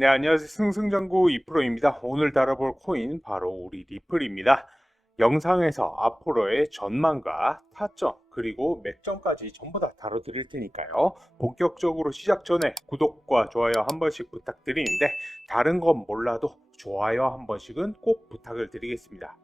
네, 안녕하세요. 승승장구 이프로입니다. 오늘 다뤄볼 코인 바로 우리 리플입니다. 영상에서 앞으로의 전망과 타점 그리고 맥점까지 전부 다 다뤄드릴 테니까요. 본격적으로 시작 전에 구독과 좋아요 한 번씩 부탁드리는데 다른 건 몰라도 좋아요 한 번씩은 꼭 부탁을 드리겠습니다.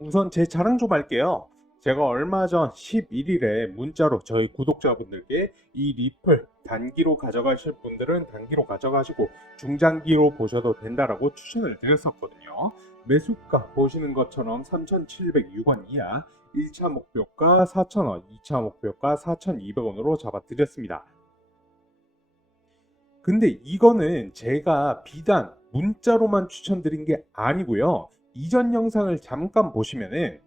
우선 제 자랑 좀 할게요. 제가 얼마 전 11일에 문자로 저희 구독자분들께 이 리플 단기로 가져가실 분들은 단기로 가져가시고 중장기로 보셔도 된다라고 추천을 드렸었거든요. 매수가 보시는 것처럼 3,706원 이하, 1차 목표가 4,000원, 2차 목표가 4,200원으로 잡아드렸습니다. 근데 이거는 제가 비단 문자로만 추천드린 게 아니고요. 이전 영상을 잠깐 보시면은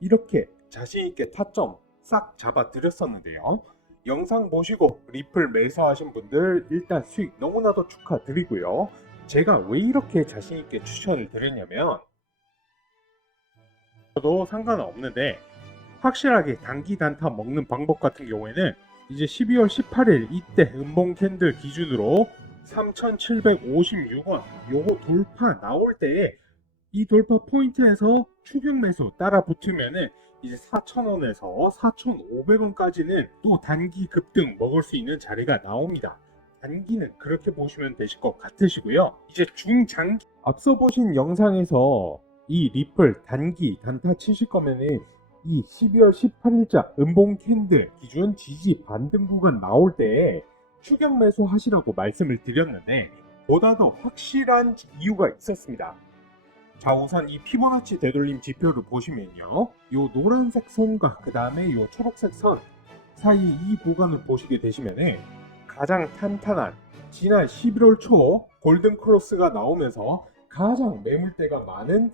이렇게 자신있게 타점 싹 잡아 드렸었는데요. 영상 보시고 리플 매수하신 분들 일단 수익 너무나도 축하드리고요. 제가 왜 이렇게 자신있게 추천을 드렸냐면 저도 상관은 없는데 확실하게 단기 단타 먹는 방법 같은 경우에는 이제 12월 18일 이때 음봉 캔들 기준으로 3,756원 요거 돌파 나올 때에 이 돌파 포인트에서 추격 매수 따라 붙으면은 이제 4,000원에서 4,500원까지는 또 단기 급등 먹을 수 있는 자리가 나옵니다. 단기는 그렇게 보시면 되실 것 같으시고요. 이제 중장기 앞서 보신 영상에서 이 리플 단기 단타 치실 거면은 이 12월 18일자 음봉 캔들 기준 지지 반등 구간 나올 때 추격 매수 하시라고 말씀을 드렸는데 보다도 확실한 이유가 있었습니다. 자, 우선 이 피보나치 되돌림 지표를 보시면요. 요 노란색 선과 그 다음에 요 초록색 선 사이 이 구간을 보시게 되시면은 가장 탄탄한 지난 11월 초 골든 크로스가 나오면서 가장 매물대가 많은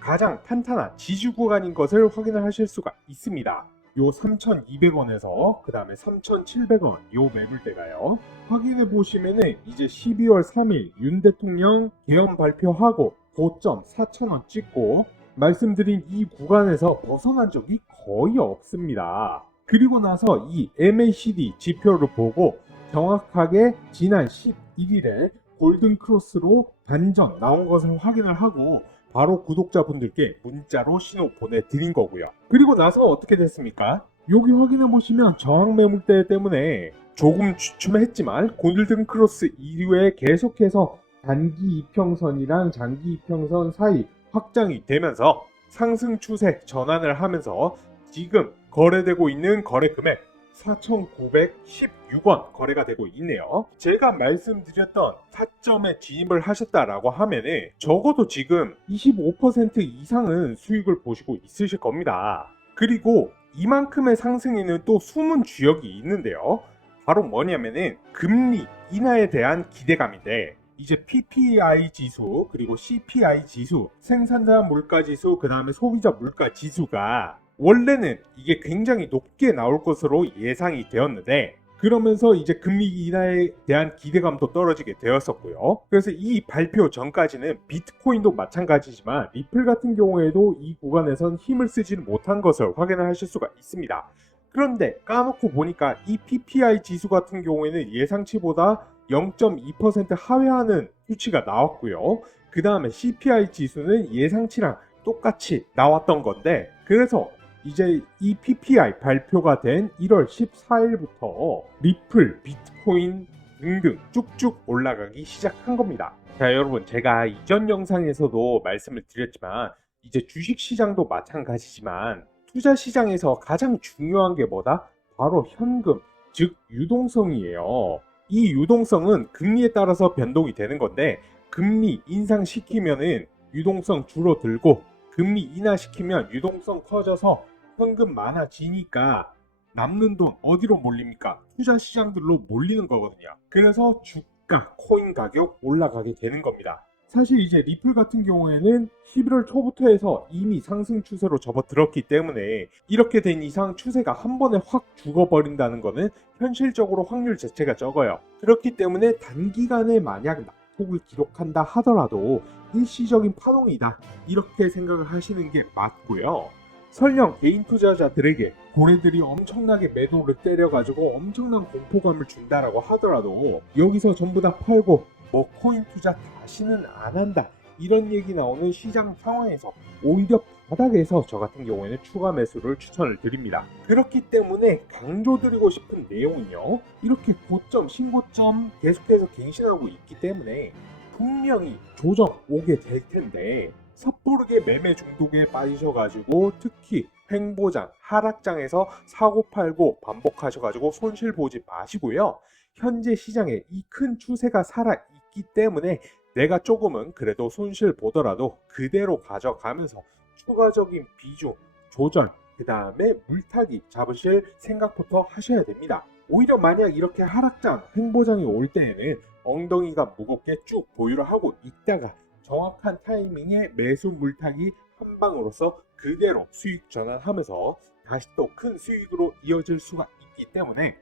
가장 탄탄한 지지 구간인 것을 확인을 하실 수가 있습니다. 요 3,200원에서 그 다음에 3,700원 요 매물대가요. 확인해 보시면은 이제 12월 3일 윤 대통령 개헌 발표하고 고점 4,000원 찍고 말씀드린 이 구간에서 벗어난 적이 거의 없습니다. 그리고 나서 이 MACD 지표를 보고 정확하게 지난 11일에 골든 크로스로 반전 나온 것을 확인을 하고 바로 구독자분들께 문자로 신호 보내드린 거고요. 그리고 나서 어떻게 됐습니까? 여기 확인해 보시면 저항 매물대 때문에 조금 주춤했지만 골든 크로스 이후에 계속해서 단기 이평선이랑 장기 이평선 사이 확장이 되면서 상승 추세 전환을 하면서 지금 거래되고 있는 거래 금액 4,916원 거래가 되고 있네요. 제가 말씀드렸던 타점에 진입을 하셨다라고 하면은 적어도 지금 25% 이상은 수익을 보시고 있으실 겁니다. 그리고 이만큼의 상승에는 또 숨은 주역이 있는데요. 바로 뭐냐면은 금리 인하에 대한 기대감인데 이제 PPI 지수 그리고 CPI 지수 생산자 물가 지수 그 다음에 소비자 물가 지수가 원래는 이게 굉장히 높게 나올 것으로 예상이 되었는데 그러면서 이제 금리 인하에 대한 기대감도 떨어지게 되었었고요. 그래서 이 발표 전까지는 비트코인도 마찬가지지만 리플 같은 경우에도 이 구간에선 힘을 쓰지는 못한 것을 확인을 하실 수가 있습니다. 그런데 까놓고 보니까 이 PPI 지수 같은 경우에는 예상치보다 0.2% 하회하는 수치가 나왔고요. 그 다음에 CPI 지수는 예상치랑 똑같이 나왔던 건데 그래서 이제 이 PPI 발표가 된 1월 14일부터 리플, 비트코인 등등 쭉쭉 올라가기 시작한 겁니다. 자, 여러분 제가 이전 영상에서도 말씀을 드렸지만 이제 주식시장도 마찬가지지만 투자시장에서 가장 중요한 게 뭐다? 바로 현금, 즉 유동성이에요. 이 유동성은 금리에 따라서 변동이 되는 건데 금리 인상시키면은 유동성 줄어들고 금리 인하시키면 유동성 커져서 현금 많아지니까 남는 돈 어디로 몰립니까? 투자 시장들로 몰리는 거거든요. 그래서 주가, 코인 가격 올라가게 되는 겁니다. 사실 이제 리플 같은 경우에는 11월 초부터 해서 이미 상승 추세로 접어들었기 때문에 이렇게 된 이상 추세가 한 번에 확 죽어버린다는 것은 현실적으로 확률 자체가 적어요. 그렇기 때문에 단기간에 만약 낙폭을 기록한다 하더라도 일시적인 파동이다 이렇게 생각을 하시는 게 맞고요. 설령 개인 투자자들에게 고래들이 엄청나게 매도를 때려가지고 엄청난 공포감을 준다라고 하더라도 여기서 전부 다 팔고 뭐 코인 투자 다시는 안 한다 이런 얘기 나오는 시장 상황에서 오히려 바닥에서 저 같은 경우에는 추가 매수를 추천을 드립니다. 그렇기 때문에 강조드리고 싶은 내용은요, 이렇게 고점 신고점 계속해서 갱신하고 있기 때문에 분명히 조정 오게 될 텐데 섣부르게 매매 중독에 빠지셔가지고 특히 횡보장 하락장에서 사고 팔고 반복하셔가지고 손실 보지 마시고요. 현재 시장에 이 큰 추세가 살아 있기 때문에 내가 조금은 그래도 손실 보더라도 그대로 가져가면서 추가적인 비중 조절 그 다음에 물타기 잡으실 생각부터 하셔야 됩니다. 오히려 만약 이렇게 하락장 횡보장이 올 때에는 엉덩이가 무겁게 쭉 보유를 하고 있다가 정확한 타이밍에 매수 물타기 한 방으로서 그대로 수익 전환하면서 다시 또 큰 수익으로 이어질 수가 있기 때문에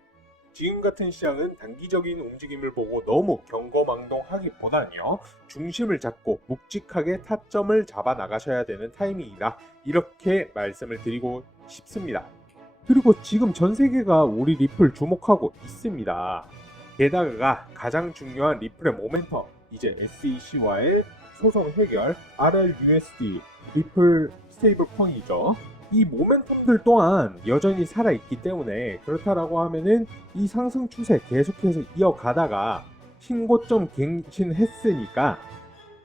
지금 같은 시장은 단기적인 움직임을 보고 너무 경거망동하기보다는요, 중심을 잡고 묵직하게 타점을 잡아 나가셔야 되는 타이밍이다, 이렇게 말씀을 드리고 싶습니다. 그리고 지금 전 세계가 우리 리플 주목하고 있습니다. 게다가 가장 중요한 리플의 모멘텀, 이제 SEC와의 소송 해결, RLUSD, 리플 스테이블 코인이죠. 이 모멘텀들 또한 여전히 살아있기 때문에 그렇다라고 하면은 이 상승 추세 계속해서 이어가다가 신고점 갱신했으니까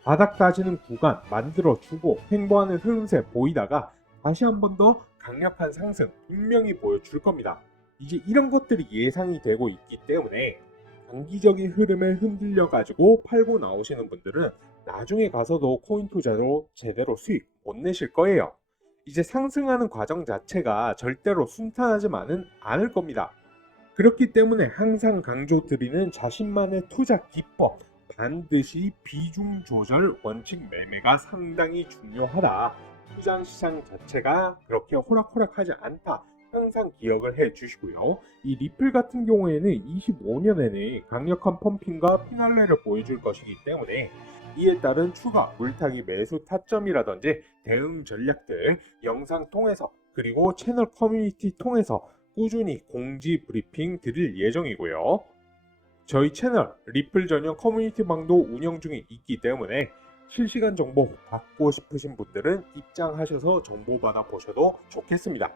바닥 다지는 구간 만들어주고 횡보하는 흐름세 보이다가 다시 한 번 더 강력한 상승 분명히 보여줄 겁니다. 이제 이런 것들이 예상이 되고 있기 때문에 단기적인 흐름에 흔들려 가지고 팔고 나오시는 분들은 나중에 가서도 코인 투자로 제대로 수익 못 내실 거예요. 이제 상승하는 과정 자체가 절대로 순탄하지만은 않을 겁니다. 그렇기 때문에 항상 강조드리는 자신만의 투자 기법, 반드시 비중 조절 원칙 매매가 상당히 중요하다. 투자 시장 자체가 그렇게 호락호락하지 않다. 항상 기억을 해 주시고요. 이 리플 같은 경우에는 25년에는 강력한 펌핑과 피날레를 보여줄 것이기 때문에 이에 따른 추가 물타기 매수 타점이라든지 대응 전략들 영상 통해서 그리고 채널 커뮤니티 통해서 꾸준히 공지 브리핑 드릴 예정이고요. 저희 채널 리플 전용 커뮤니티 방도 운영 중에 있기 때문에 실시간 정보 받고 싶으신 분들은 입장하셔서 정보 받아 보셔도 좋겠습니다.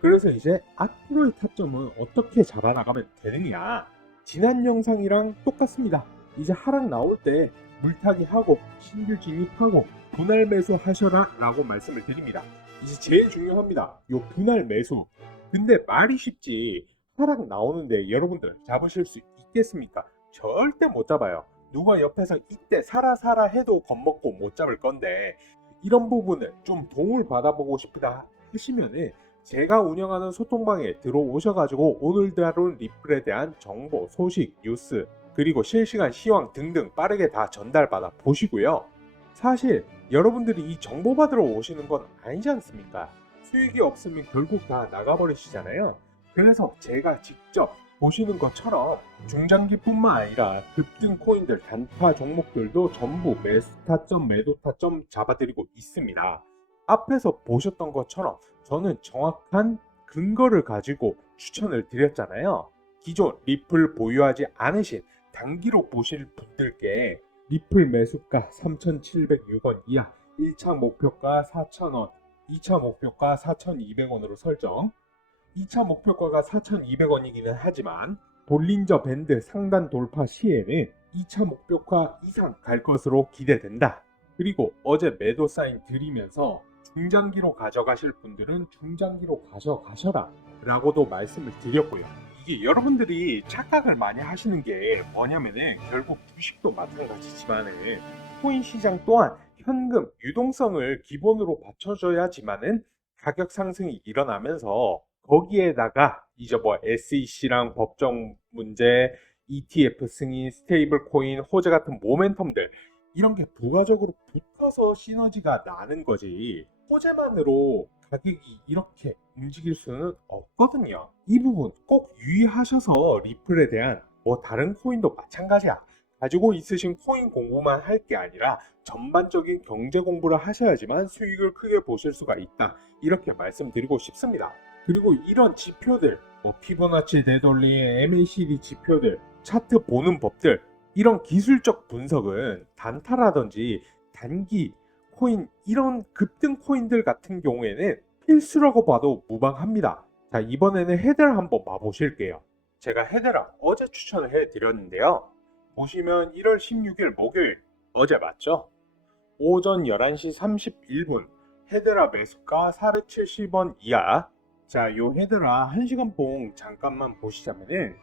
그래서 이제 앞으로의 타점은 어떻게 잡아나가면 되느냐, 지난 영상이랑 똑같습니다. 이제 하락 나올 때 물타기 하고 신규 진입하고 분할 매수 하셔라 라고 말씀을 드립니다. 이제 제일 중요합니다, 요 분할 매수. 근데 말이 쉽지 하락 나오는데 여러분들 잡으실 수 있겠습니까? 절대 못 잡아요. 누가 옆에서 이때 사라 해도 겁먹고 못 잡을 건데, 이런 부분을 좀 도움을 받아보고 싶다 하시면은 제가 운영하는 소통방에 들어오셔가지고 오늘 다룬 리플에 대한 정보, 소식, 뉴스 그리고 실시간 시황 등등 빠르게 다 전달받아 보시고요. 사실 여러분들이 이 정보 받으러 오시는 건 아니지 않습니까? 수익이 없으면 결국 다 나가버리시잖아요. 그래서 제가 직접 보시는 것처럼 중장기뿐만 아니라 급등 코인들, 단타 종목들도 전부 매수 타점, 매도 타점 잡아드리고 있습니다. 앞에서 보셨던 것처럼 저는 정확한 근거를 가지고 추천을 드렸잖아요. 기존 리플 보유하지 않으신 단기로 보실 분들께 리플 매수가 3,706원 이하, 1차 목표가 4,000원, 2차 목표가 4,200원으로 설정. 2차 목표가가 4,200원이기는 하지만 볼린저 밴드 상단 돌파 시에는 2차 목표가 이상 갈 것으로 기대된다. 그리고 어제 매도 사인 드리면서 중장기로 가져가실 분들은 중장기로 가져가셔라 라고도 말씀을 드렸고요. 이게 여러분들이 착각을 많이 하시는 게 뭐냐면은 결국 주식도 마찬가지지만은 코인 시장 또한 현금 유동성을 기본으로 받쳐줘야지만은 가격 상승이 일어나면서 거기에다가 이제 뭐 SEC랑 법정 문제, ETF 승인, 스테이블 코인, 호재 같은 모멘텀들 이런 게 부가적으로 붙어서 시너지가 나는 거지, 호재만으로 가격이 이렇게 움직일 수는 없거든요. 이 부분 꼭 유의하셔서 리플에 대한 뭐 다른 코인도 마찬가지야. 가지고 있으신 코인 공부만 할 게 아니라 전반적인 경제 공부를 하셔야지만 수익을 크게 보실 수가 있다. 이렇게 말씀드리고 싶습니다. 그리고 이런 지표들, 피보나치 되돌림, MACD 지표들, 차트 보는 법들, 이런 기술적 분석은 단타라든지 단기 코인, 이런 급등 코인들 같은 경우에는 필수라고 봐도 무방합니다. 자, 이번에는 헤드를 한번 봐보실게요. 제가 헤드를 어제 추천을 해드렸는데요. 보시면 1월 16일 목요일, 어제 맞죠? 오전 11시 31분 헤드라 매수가 470원 이하. 자, 요 헤드라 1시간 봉 잠깐만 보시자면은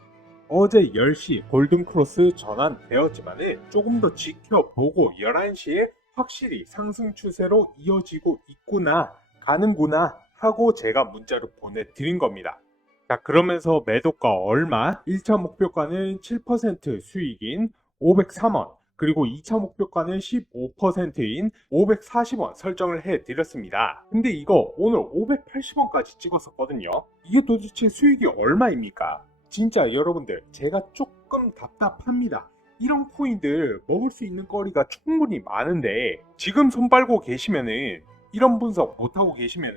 어제 10시 골든크로스 전환되었지만은 조금 더 지켜보고 11시에 확실히 상승 추세로 이어지고 있구나, 가는구나 하고 제가 문자로 보내드린 겁니다. 자, 그러면서 매도가 얼마? 1차 목표가는 7% 수익인 503원, 그리고 2차 목표가는 15%인 540원 설정을 해드렸습니다. 근데 이거 오늘 580원까지 찍었었거든요. 이게 도대체 수익이 얼마입니까? 진짜 여러분들, 제가 조금 답답합니다. 이런 코인들 먹을 수 있는 거리가 충분히 많은데 지금 손 빨고 계시면은, 이런 분석 못하고 계시면은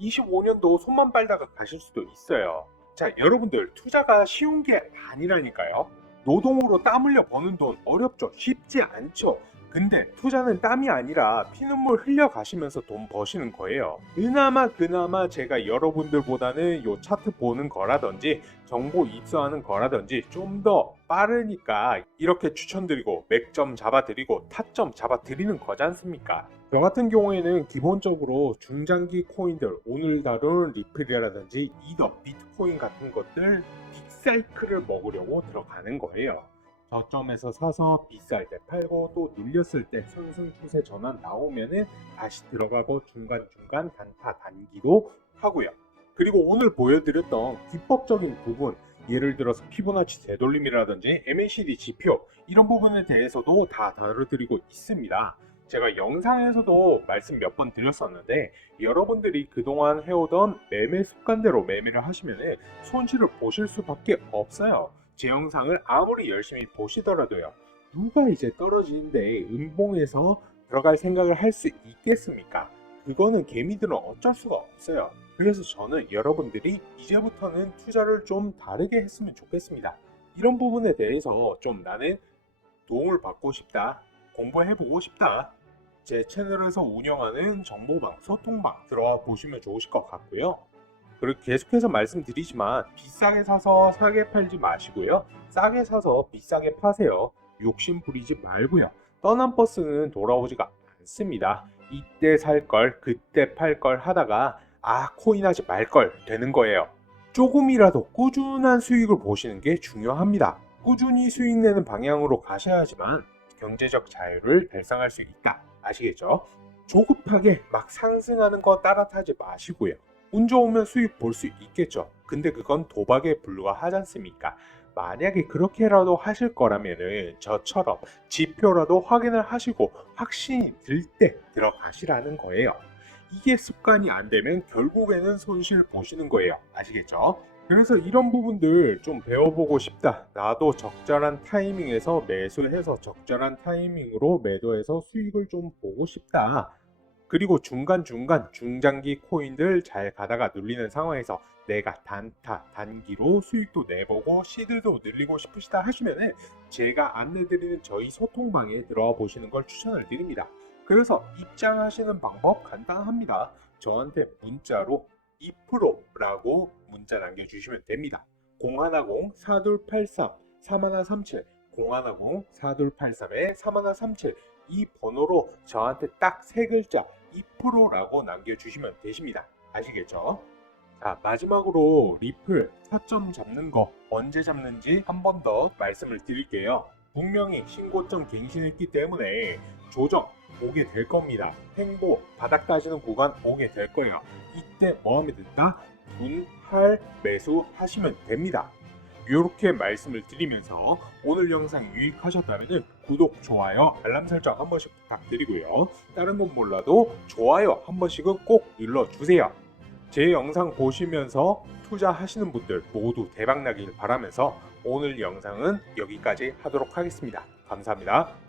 25년도 손만 빨다가 가실 수도 있어요. 자, 여러분들, 투자가 쉬운 게 아니라니까요. 노동으로 땀 흘려 버는 돈 어렵죠. 쉽지 않죠. 근데 투자는 땀이 아니라 피눈물 흘려 가시면서 돈 버시는 거예요. 그나마 제가 여러분들보다는 요 차트 보는 거라든지 정보 입수하는 거라든지 좀 더 빠르니까 이렇게 추천드리고 맥점 잡아드리고 타점 잡아드리는 거지 않습니까? 저 같은 경우에는 기본적으로 중장기 코인들, 오늘 다룬 리플이라든지 이더, 비트코인 같은 것들 빅사이클을 먹으려고 들어가는 거예요. 저점에서 사서 비쌀 때 팔고, 또 눌렸을 때 상승 추세 전환 나오면은 다시 들어가고 중간중간 단타 단기도 하고요. 그리고 오늘 보여드렸던 기법적인 부분, 예를 들어서 피보나치 되돌림이라든지 MACD 지표, 이런 부분에 대해서도 다 다뤄드리고 있습니다. 제가 영상에서도 말씀 몇 번 드렸었는데, 여러분들이 그동안 해오던 매매 습관대로 매매를 하시면 손실을 보실 수밖에 없어요. 제 영상을 아무리 열심히 보시더라도요, 누가 이제 떨어지는데 음봉에서 들어갈 생각을 할 수 있겠습니까? 그거는 개미들은 어쩔 수가 없어요. 그래서 저는 여러분들이 이제부터는 투자를 좀 다르게 했으면 좋겠습니다. 이런 부분에 대해서 좀 나는 도움을 받고 싶다, 공부해보고 싶다, 제 채널에서 운영하는 정보방, 소통방 들어와 보시면 좋으실 것 같고요. 그리고 계속해서 말씀드리지만 비싸게 사서 싸게 팔지 마시고요. 싸게 사서 비싸게 파세요. 욕심 부리지 말고요. 떠난 버스는 돌아오지가 않습니다. 이때 살 걸, 그때 팔 걸 하다가 코인 하지 말 걸 되는 거예요. 조금이라도 꾸준한 수익을 보시는 게 중요합니다. 꾸준히 수익 내는 방향으로 가셔야지만 경제적 자유를 달성할 수 있다. 아시겠죠? 조급하게 막 상승하는 거 따라타지 마시고요. 운 좋으면 수익 볼 수 있겠죠. 근데 그건 도박에 불과하지 않습니까? 만약에 그렇게라도 하실 거라면은 저처럼 지표라도 확인을 하시고 확신이 들 때 들어가시라는 거예요. 이게 습관이 안 되면 결국에는 손실 보시는 거예요. 아시겠죠? 그래서 이런 부분들 좀 배워보고 싶다. 나도 적절한 타이밍에서 매수해서 적절한 타이밍으로 매도해서 수익을 좀 보고 싶다. 그리고 중간중간 중장기 코인들 잘 가다가 눌리는 상황에서 내가 단타, 단기로 수익도 내보고 시들도 늘리고 싶으시다 하시면은 제가 안내드리는 저희 소통방에 들어와 보시는 걸 추천을 드립니다. 그래서 입장하시는 방법 간단합니다. 저한테 문자로 2%라고 문자 남겨주시면 됩니다. 010-4283-3137 010-4283-3137 이 번호로 저한테 딱 세 글자 2%라고 남겨주시면 되십니다. 아시겠죠? 자, 마지막으로 리플 타점 잡는 거 언제 잡는지 한 번 더 말씀을 드릴게요. 분명히 신고점 갱신했기 때문에 조정 오게 될 겁니다. 횡보 바닥 따지는 구간 오게 될 거예요. 이때 뭐 하면 된다? 분할 매수 하시면 됩니다. 이렇게 말씀을 드리면서 오늘 영상 유익하셨다면 구독, 좋아요, 알람 설정 한 번씩 부탁드리고요. 다른 건 몰라도 좋아요 한 번씩은 꼭 눌러주세요. 제 영상 보시면서 투자하시는 분들 모두 대박나길 바라면서 오늘 영상은 여기까지 하도록 하겠습니다. 감사합니다.